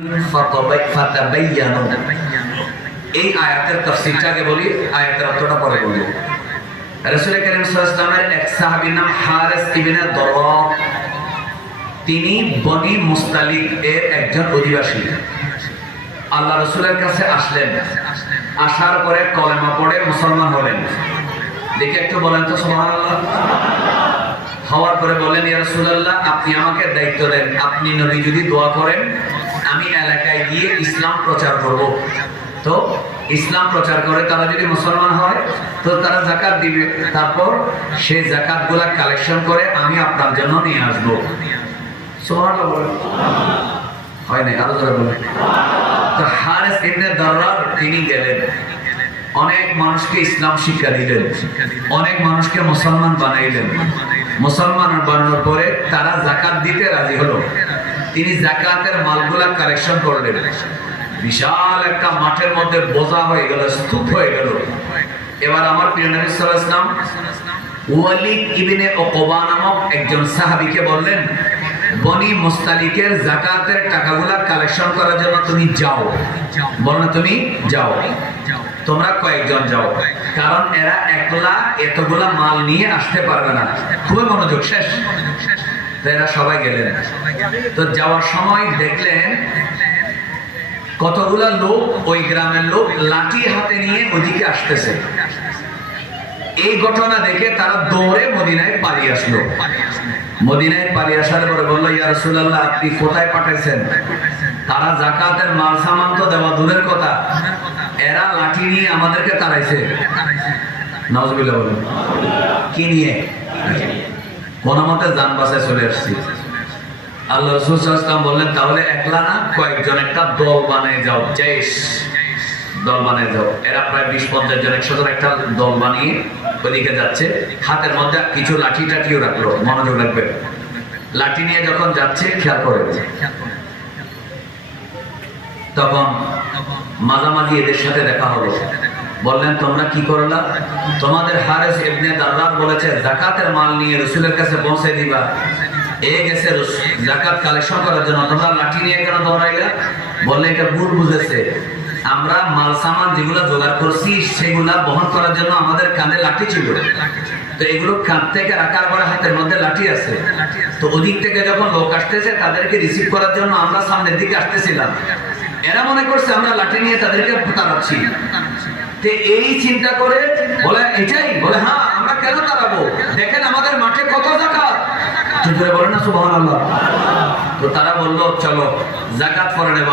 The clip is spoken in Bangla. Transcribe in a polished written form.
ফাতাবায়ানু, এই আয়াতের তাফসীরটাকে বলি, আয়াতের অর্থটা পরে বলি। রাসূল কারীম সাল্লাল্লাহু আলাইহি ওয়াসাল্লামের এক সাহাবীর নাম হারিস ইবনে দরার, তিনি বনি মুস্তালিক এর একজন অধিবাসী। আল্লাহ রাসূলের কাছে আসলেন, আসার পরে কলেমা পড়ে মুসলমান হলেন। দেখে একটু বলেন তো সুবহানাল্লাহ। হওয়ার পরে বললেন, ইয়া রাসূলুল্লাহ, আপনি আমাকে দায়িত্ব দেন, আপনি নবী যদি দোয়া করেন আমি এলাকায় গিয়ে ইসলাম প্রচার করব। তো ইসলাম প্রচার করে তারা যদি মুসলমান হয় তো তারা যাকাত দিবে, তারপর সেই যাকাতগুলা কালেকশন করে আমি আপনার জন্য নিয়ে আসবো। সুবহানাল্লাহ বলেন। হয় না, আরো জোরে বলেন। তো হারিস ইবনে দরার তিনি গেলেন, অনেক মানুষকে ইসলাম শিক্ষা দিলেন, অনেক মানুষকে মুসলমান বানাইলেন। মুসলমান বানানোর পরে তারা যাকাত দিতে রাজি হলো। তিনি যাকাতের মালগুলা কালেকশন করলেন। বিশাল একটা মাঠের মধ্যে বোঝা হয়ে গেল, স্তূপ হয়ে গেল। এবার আমার প্রিয় নবী সাল্লাল্লাহু আলাইহি ওয়াসাল্লাম ওয়ালিদ ইবনে উকবা নামক একজন সাহাবীকে বললেন, বনি মুস্তালিকের যাকাতের টাকাগুলা কালেকশন করার জন্য তুমি যাও। বলনা তুমি যাও, তোমরা কয়েকজন যাও, কারণ এরা একলা এতগুলা মাল নিয়ে আসতে পারবে না। খুবই মনোযোগ, শেষ। এরা সবাই গেলেন। তো যাওয়ার সময় দেখলেন কতগুলা লোক, ওই গ্রামের লোক লাঠি হাতে নিয়ে ওইদিকে আসতেছে। এই ঘটনা দেখে তারা দৌড়ে মদিনায় পালিয়ে আসলো। মদিনায় পালিয়ে আসার পরে বললো, ইয়া রাসূলুল্লাহ, আপনি কোথায় পাঠাইছেন? তারা যাকাতের মাল সামান তো দেওয়া দূরের কথা, এরা লাঠি নিয়ে আমাদেরকে তাড়াইছে। নাউজুবিল্লাহ বলেন। কি নিয়ে? কোন মতে জান বাঁচায় চলে আসছি। আল্লাহ রাসূল সাল্লাল্লাহু আলাইহি ওয়াসাল্লাম বললেন, তাহলে একলা না, কয়েকজন একটা দল বানিয়ে যাও, জেশ দল বানিয়ে যাও। এরা প্রায় 20-50 জন, 100 জন একটা দল বানিয়ে ওইদিকে যাচ্ছে। হাতের মধ্যে কিছু লাঠি টাঠিও রাখলো, মনোযোগ রাখবে। লাঠি নিয়ে যখন যাচ্ছে, খেয়াল করে, তখন মাঝামাঝি এদের সাথে দেখা হলো। বললেন, তোমরা কি করলা? তোমাদের হারিস ইবনে দরার বলেছে যাকাতের মাল নিয়ে রাসূলের কাছে পৌঁছে দিবা। এ গেছে যাকাত কালেকশন করার জন্য, তোমরা লাঠি নিয়ে কেন দৌড়াইলা? বললে, এটা ভুল বুঝেছে। আমরা মাল সামান যেগুলা জোগাড় করছি সেগুলা বহন করার জন্য আমাদের কাঁধে লাঠি ছিল। তো এগুলো কাঁধ থেকে রাখার পরে হাতের মধ্যে লাঠি আছে। তো ওদিক থেকে যখন লোক আসতেছে তাদেরকে রিসিভ করার জন্য আমরা সামনের দিকে আসতেছিলাম। এরা মনে করছে আমরা লাঠি নিয়ে তাদেরকে তাড়াচ্ছি। তো এই চিন্তা করে বলে, এটাই? বলে, হ্যাঁ, আমরা কেন তাড়াবো? দেখেন আমাদের মাঠে কত যাকাত। বলে না সুবহানাল্লাহ। তো তারা বললো, চলো যাকাত পরে নেব।